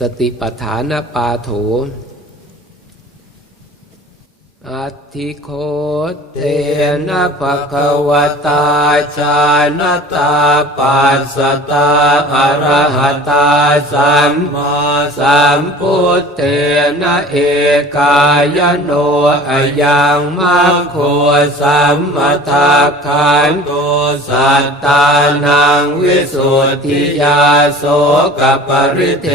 สติปัฏฐานปาโถ อัติโคเตนะภะคะวะตาชานตาปัสสตาอะระหะตาสัมมาสัมพุทเทนะเอกายโนอะยังมัคโคสัมมาทาขันโตสัตตานังวิสุทธิยาโสกปริเท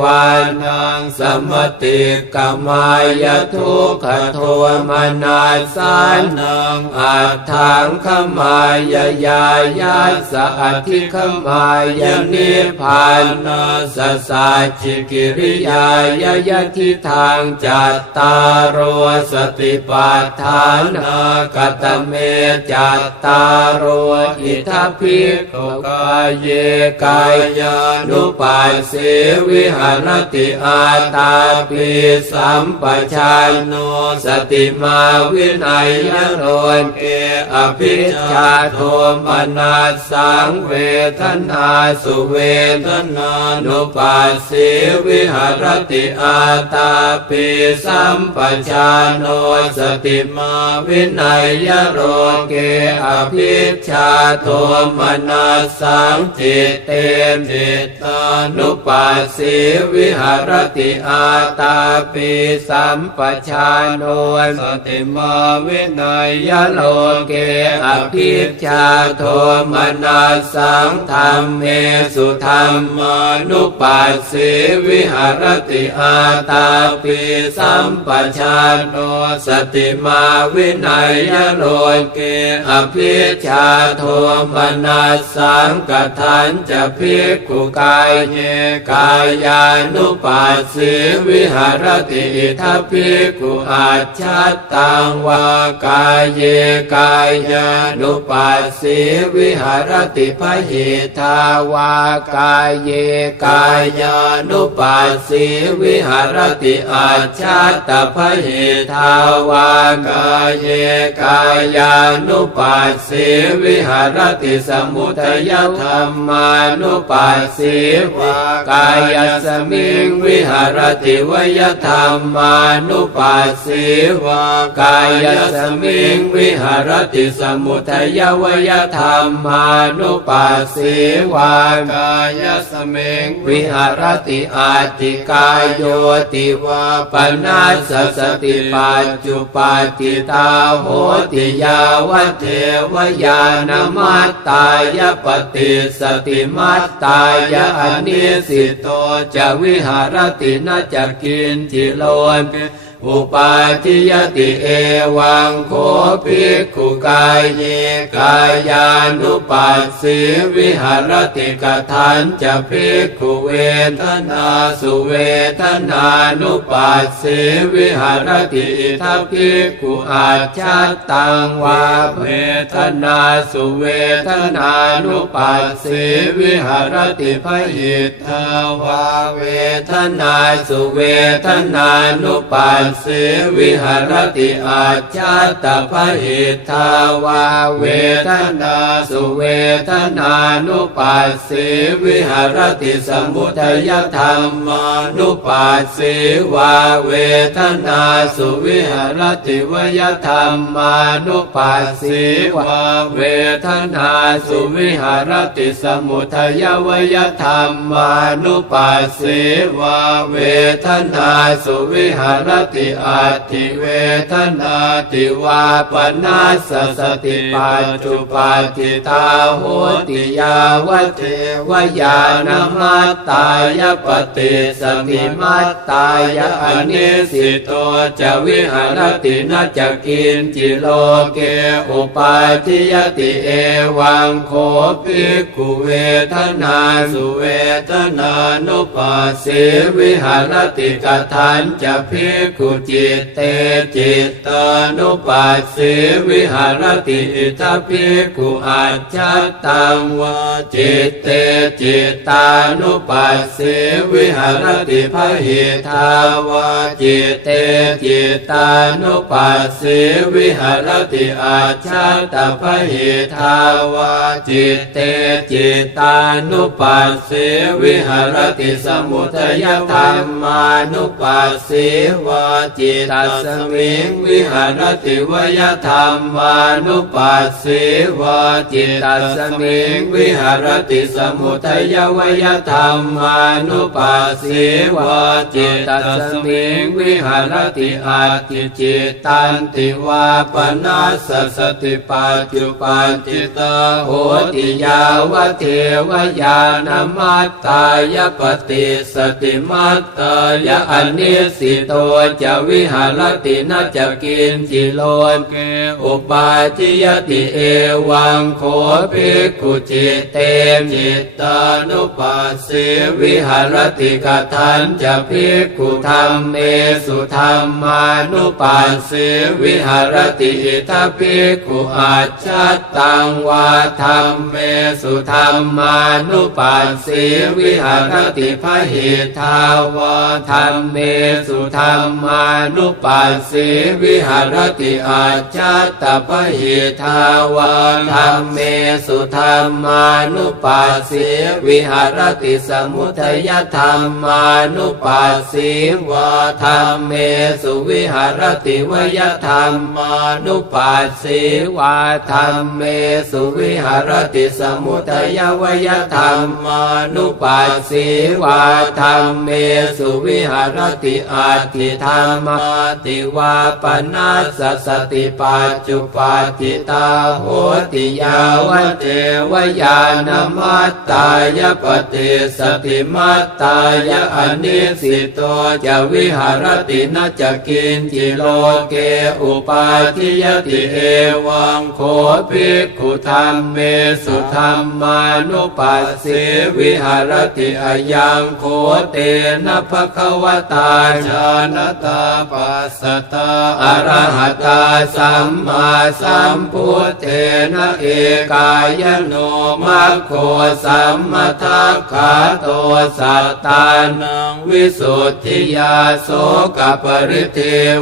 วานังสมติกมายทุกขโทมนาสานังอัตถังขมายยายัสสะอธิขมายนิพานาสสาจิกิริยายยะทิทางจัตตารโอสติปัฏฐานาคตเมจัตตารโออิทัพพิกกายเยกายานุปัสสิวิหารติอาตาปิสัมปชันโนสติติมาวินัยยโรนเกอภิชาโทมนาสังเวทนาสุเวทนานุปัสสิวิหารติอาตาปิสัมปชันโนสติมาวินัยยโรเกอภิชาโทมนาสังจิตเตมจิตตานุปัสสิวิหารติอาตาปิสัมปชานโนสติมาวินัยยโลเกอภิชาโทมนาสังธรรมเมสุธรรมานุปัสสิวิหารติอาตาปิสัมปชานโนสติมาวินัยยโลเกอภิชาโทมนาสังกทันจะพิกุกายเยกายานุปัสสิวิหารติอิทัพพิกุอาชััตตังวากายเยกายานุปัสสิวิหารติพหิทาวากายเยกายานุปัสสิวิหารติอาชัตตพหิทาวากายเยกายานุปัสสิวิหารติสมุทัยธรรมานุปัสสิวากายสมิงวิหารติวยธรรมานุปัสสิวากายสมิงวิหารติสมุทัยวยธรรมานุปัสสิวากายสมิงวิหารติอาติกายโยติวาปนาสสติปัจจุปาติตาโหติยาวเทวยานมัตตายปฏิสติมัตตายอนิสิตโตจะวิหารตินาจะกินจิโลน อุปาทิยติเอวังโคภิกขุกายเยกายานุปัสสิวิหารติกทันจะภิกขุเวทนาสุเวทนานุปัสสิวิหารติทัพภิกขุอาชัตตังวาเวทนาสุเวทนานุปัสสิวิหารติพหิทธาวาเวทนาสุเวทนานุปัสสวิหารติอาชัตตพหิทาวาเวทนาสุเวทนานุปัสสิวิหารติสมุทัยธรรมานุปัสสิวาเวทนาสุวิหารติวยธรรมานุปัสสิวาเวทนาสุวิหารติสมุทัยวยธรรมานุปัสสิวาเวทนาสุวิหารติติอาติเวทนาติวาปนาสสติปัจจุปาทิตาโหติยาวเทวยานมัตตายปฏิสติมัตตายอนิสิโตจะวิหารตินาจะกินจิโลเกอุปาทิยติเอวังโคภิกขุเวทนาสุเวทนานุปัสสิวิหารติกทันจะภิกขุกุจิตเตจิตตานุปัสสิวิหารติอิทภิกุอัจฉตังวาจิตเตจิตตานุปัสสิวิหารติพหิทาวาจิตเตจิตตานุปัสสิวิหารติอาชาตพหิทาวาจิตเตจิตตานุปัสสิวิหารติสมุทัยธรรมานุปัสสิวาจิตตัสมิงวิหารติวยธรรมานุปัสสิวาจิตตัสมิงวิหารติสมุทัยวยธรรมานุปัสสิวาจิตตัสมิงวิหารติอาติจิตตันติวาปนาสสติปัจจุปันติตาโหติยาวเทวยานมัตตายปฏิสติมัตตายอนิสิโตจะวิหารตินาจะกินจิโลนเกอุปาทิยติเอวังโคภิกขุจิเตมจิตตานุปัสสิวิหารติกทันจะภิกขุธรรมเมสุธรรมานุปัสสิวิหารติอิทภิกขุอาชัตตังวาธรรมเมสุธรรมานุปัสสิวิหารติพหิทาวาธรรมเมสุธรรมานุปัสสิวิหารติอาชัตตพหิทาวาธรรมเมสุธรรมานุปัสสิวิหารติสมุทัยธรรมานุปัสสิวาธรรมเมสุวิหารติวยธรรมานุปัสสิวาธรรมเมสุวิหารติสมุทัยวยธรรมานุปัสสิวาธรรมเมสุวิหารติอาทิธรรมมาติวาปนาสสติปัจจุปัฏฐิตาโหติยาวเทวยานมัตตายปฏิสติมัตตายอนิสิโตจะวิหารตินจะกินจิโลเกอุปาทิยติเอวังโคภิกขุธรรมเมสุธรรมานุปัสสิวิหารติอายังโคเตนะภควตาชานตาปัสสตาอรหัตาสัมมาสัมพุทเทนะเอกายโนมัคโคสัมมาทัคขาโตสัตตานังวิสุทธิยาโสกปริเท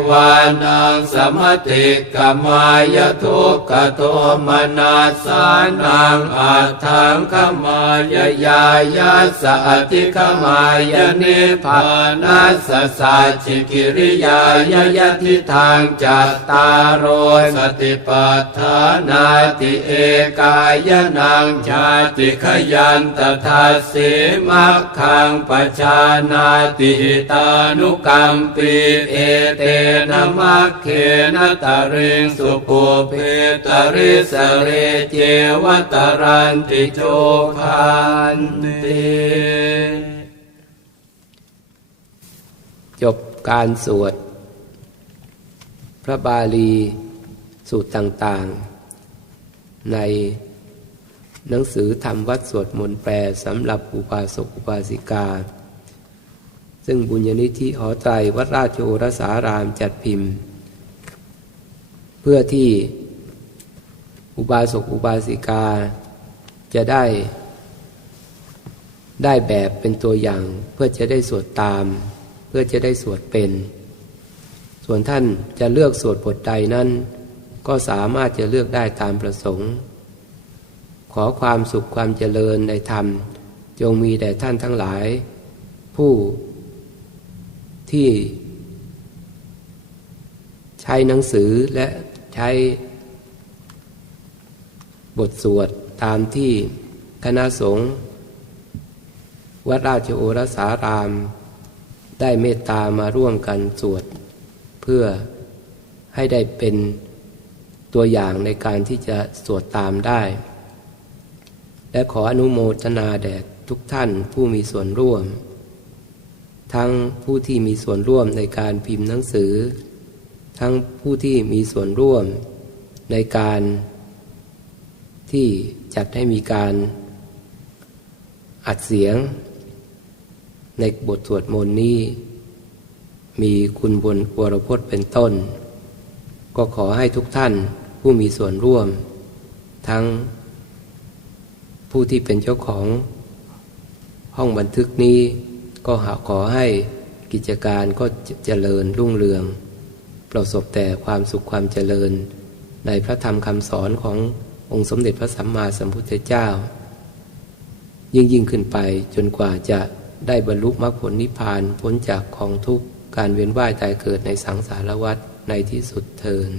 วานังสมติกมายทุกขโทมนาสานังอัตถังขมายยายัสสะอธิขมายนิพพานัสสัจจิกิริยายยะทิทางจัตตารโรสติปัฏฐานาติเอกายนังชาติขยันตทัสสิมักขังปชานาติตานุกัมปีเอเตนะมัคเขนตะเริงสุปุเพตริสเรเจวตารันติโจคันติ จบการสวด พระบาลีสูตรต่างๆ ในหนังสือธรรมวัดสวดมนต์แปลสำหรับอุบาสกอุบาสิกา ซึ่งบุญญาณิธิหอไตรวัดราชโอรสารามจัดพิมพ์ เพื่อที่อุบาสกอุบาสิกา จะได้ ได้แบบเป็นตัวอย่างเพื่อจะได้สวดตาม พื่อจะได้สวดเป็น ส่วนท่านจะเลือกสวดบทใดนั้น ก็สามารถจะเลือกได้ตามประสงค์ ขอความสุขความเจริญในธรรม จงมีแด่ท่านทั้งหลาย ผู้ที่ใช้หนังสือและใช้บทสวดตามที่คณะสงฆ์วัดราชโอรสาราม ได้เมตตามาร่วมกันสวด เพื่อให้ได้เป็นตัวอย่างในการที่จะสวดตามได้ และขออนุโมทนาแด่ทุกท่านผู้มีส่วนร่วม ทั้งผู้ที่มีส่วนร่วมในการพิมพ์หนังสือ ทั้งผู้ที่มีส่วนร่วมในการที่จัดให้มีการอัดเสียง ในบทสวดมนต์นี้ มีคุณบุญวรพจน์เป็นต้น ก็ขอให้ทุกท่านผู้มีส่วนร่วม ทั้งผู้ที่เป็นเจ้าของห้องบันทึกนี้ ก็หาขอให้กิจการก็เจริญรุ่งเรือง ประสบแต่ความสุขความเจริญ ในพระธรรมคำสอนขององค์สมเด็จพระสัมมาสัมพุทธเจ้า ยิ่งยิ่งขึ้นไปจนกว่าจะ ได้บรรลุมรรคผลนิพพานพ้นจากของทุกข์การเวียนว่ายตายเกิดในสังสารวัฏในที่สุดเทิน